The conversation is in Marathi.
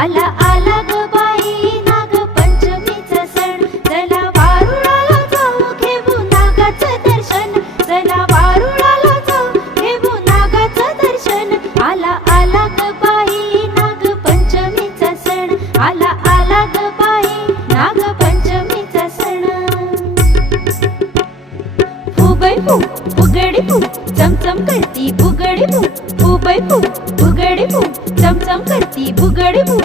आला आला ग बाई नागपंचमीचा सण, चला वारुळाला जाऊ घेऊ नागाचं दर्शन, चला वारुळाला जाऊ घेऊ नागाचं दर्शन. आला आला ग बाई नागपंचमीचा सण, आला आला ग बाई नागपंचमीचा सण. फुगडी फू फुगडी फू चमचम करती फुगडी फू, फुगडी फू फुगडी फू चमचम करती फुगडी फू.